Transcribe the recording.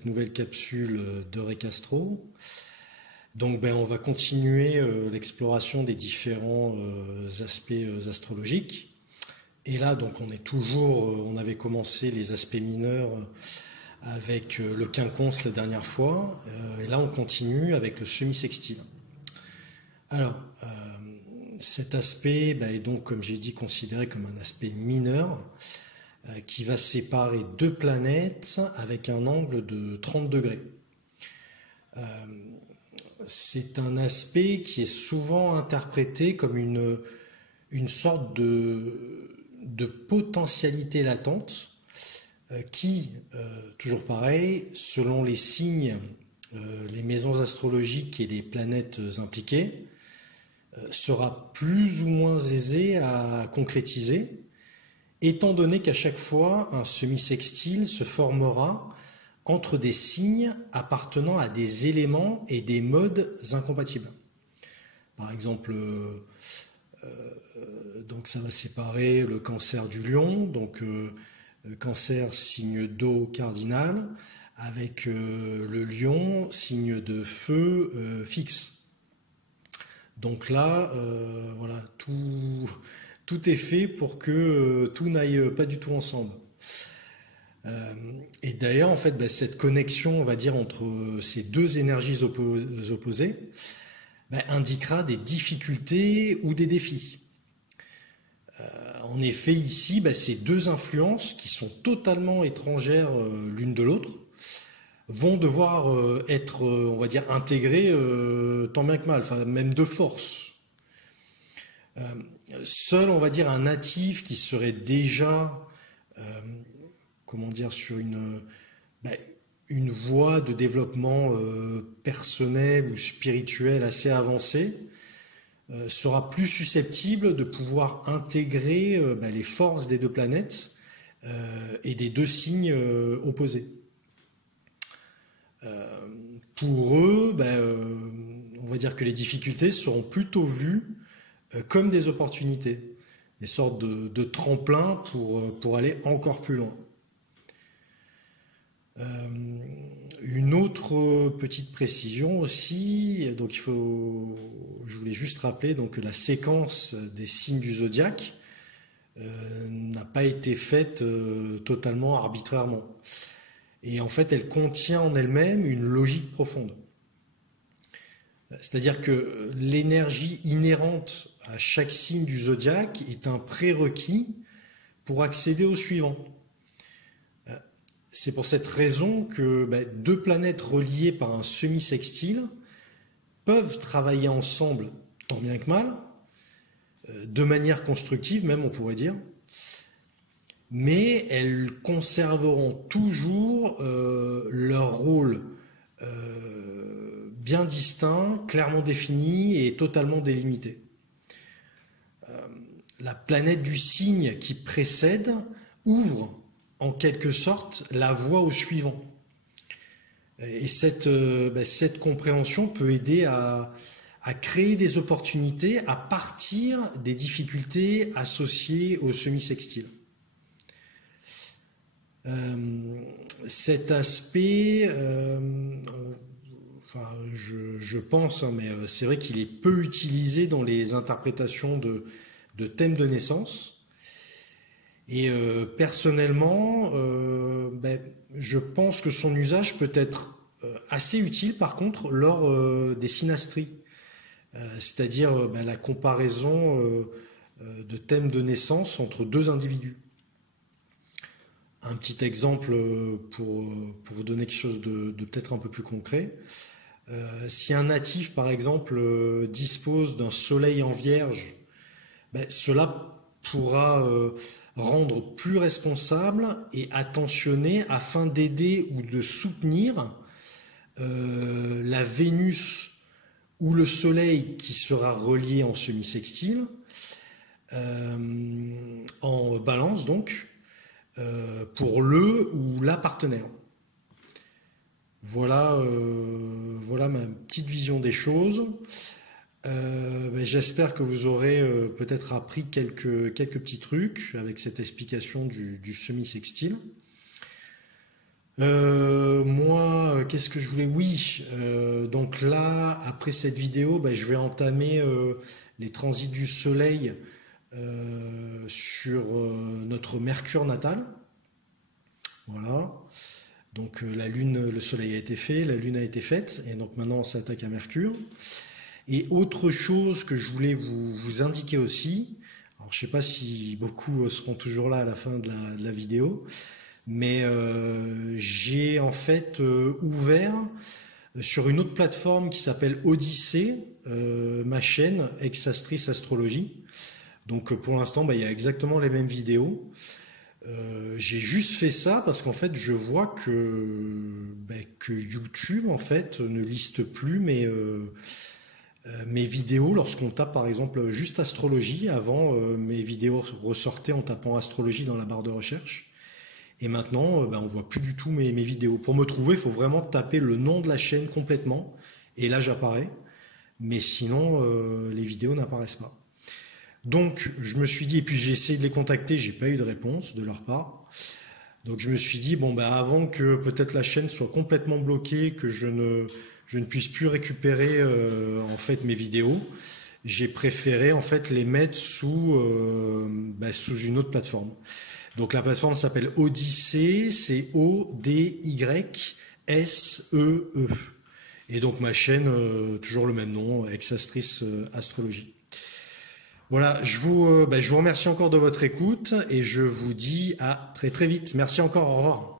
cette nouvelle capsule d'Eurecastro. Donc on va continuer l'exploration des différents aspects astrologiques. Et là, donc on avait commencé les aspects mineurs avec le quinconce la dernière fois. Et là, on continue avec le semi-sextile. Alors, cet aspect est donc, comme j'ai dit, considéré comme un aspect mineur qui va séparer deux planètes avec un angle de 30 degrés. C'est un aspect qui est souvent interprété comme une sorte de potentialité latente qui, toujours pareil, selon les signes, les maisons astrologiques et les planètes impliquées, sera plus ou moins aisée à concrétiser, étant donné qu'à chaque fois, un semi-sextile se formera entre des signes appartenant à des éléments et des modes incompatibles. Par exemple, donc ça va séparer le cancer du lion, donc cancer signe d'eau cardinal, avec le lion signe de feu fixe. Donc là, voilà, tout est fait pour que tout n'aille pas du tout ensemble. Et d'ailleurs, en fait, cette connexion, on va dire, entre ces deux énergies opposées, indiquera des difficultés ou des défis. En effet, ici, ces deux influences qui sont totalement étrangères l'une de l'autre vont devoir être, on va dire, intégrées tant bien que mal, enfin même de force. Seul, on va dire, un natif qui serait déjà, comment dire, sur une voie de développement personnel ou spirituel assez avancée, sera plus susceptible de pouvoir intégrer les forces des deux planètes et des deux signes opposés. Pour eux, on va dire que les difficultés seront plutôt vues comme des opportunités, des sortes de tremplins pour aller encore plus loin. Une autre petite précision aussi, donc je voulais juste rappeler donc, que la séquence des signes du zodiaque n'a pas été faite totalement arbitrairement. Et en fait, elle contient en elle-même une logique profonde. C'est-à-dire que l'énergie inhérente à chaque signe du zodiaque est un prérequis pour accéder au suivant. C'est pour cette raison que deux planètes reliées par un semi-sextile peuvent travailler ensemble, tant bien que mal, de manière constructive même, on pourrait dire, mais elles conserveront toujours leur rôle bien distinct, clairement défini et totalement délimité. La planète du signe qui précède ouvre en quelque sorte la voie au suivant. Et cette compréhension peut aider à créer des opportunités à partir des difficultés associées au semi-sextile. Cet aspect, je pense, mais c'est vrai qu'il est peu utilisé dans les interprétations de thèmes de naissance. Et personnellement, je pense que son usage peut être assez utile, par contre, lors des synastries, c'est-à-dire la comparaison de thèmes de naissance entre deux individus. Un petit exemple pour vous donner quelque chose de peut-être un peu plus concret. Si un natif, par exemple, dispose d'un soleil en vierge, cela pourra rendre plus responsable et attentionné afin d'aider ou de soutenir la Vénus ou le Soleil qui sera relié en semi-sextile, en balance donc, pour le ou la partenaire. Voilà ma petite vision des choses. J'espère que vous aurez peut-être appris quelques petits trucs avec cette explication du semi-sextile. Moi, qu'est-ce que je voulais? Oui, donc là, après cette vidéo, bah, je vais entamer les transits du Soleil sur notre Mercure natal. Voilà. Donc la Lune, le Soleil a été fait, la Lune a été faite, et donc maintenant on s'attaque à Mercure. Et autre chose que je voulais vous indiquer aussi, alors je ne sais pas si beaucoup seront toujours là à la fin de la vidéo, mais j'ai en fait ouvert sur une autre plateforme qui s'appelle Odyssée, ma chaîne Exastris Astrologie. Donc pour l'instant, bah, il y a exactement les mêmes vidéos. J'ai juste fait ça parce qu'en fait, je vois que YouTube en fait ne liste plus mes vidéos lorsqu'on tape par exemple juste astrologie. Avant, mes vidéos ressortaient en tapant astrologie dans la barre de recherche. Et maintenant, on voit plus du tout mes vidéos. Pour me trouver, il faut vraiment taper le nom de la chaîne complètement. Et là, j'apparais. Mais sinon, les vidéos n'apparaissent pas. Donc, je me suis dit, et puis j'ai essayé de les contacter, j'ai pas eu de réponse de leur part. Donc, je me suis dit, bon, bah, avant que peut-être la chaîne soit complètement bloquée, que je ne puisse plus récupérer en fait mes vidéos, j'ai préféré en fait les mettre sous une autre plateforme. Donc, la plateforme s'appelle Odyssée, c'est Odyssee. Et donc, ma chaîne, toujours le même nom, Exastris Astrologie. Voilà, je vous remercie encore de votre écoute et je vous dis à très très vite. Merci encore, au revoir.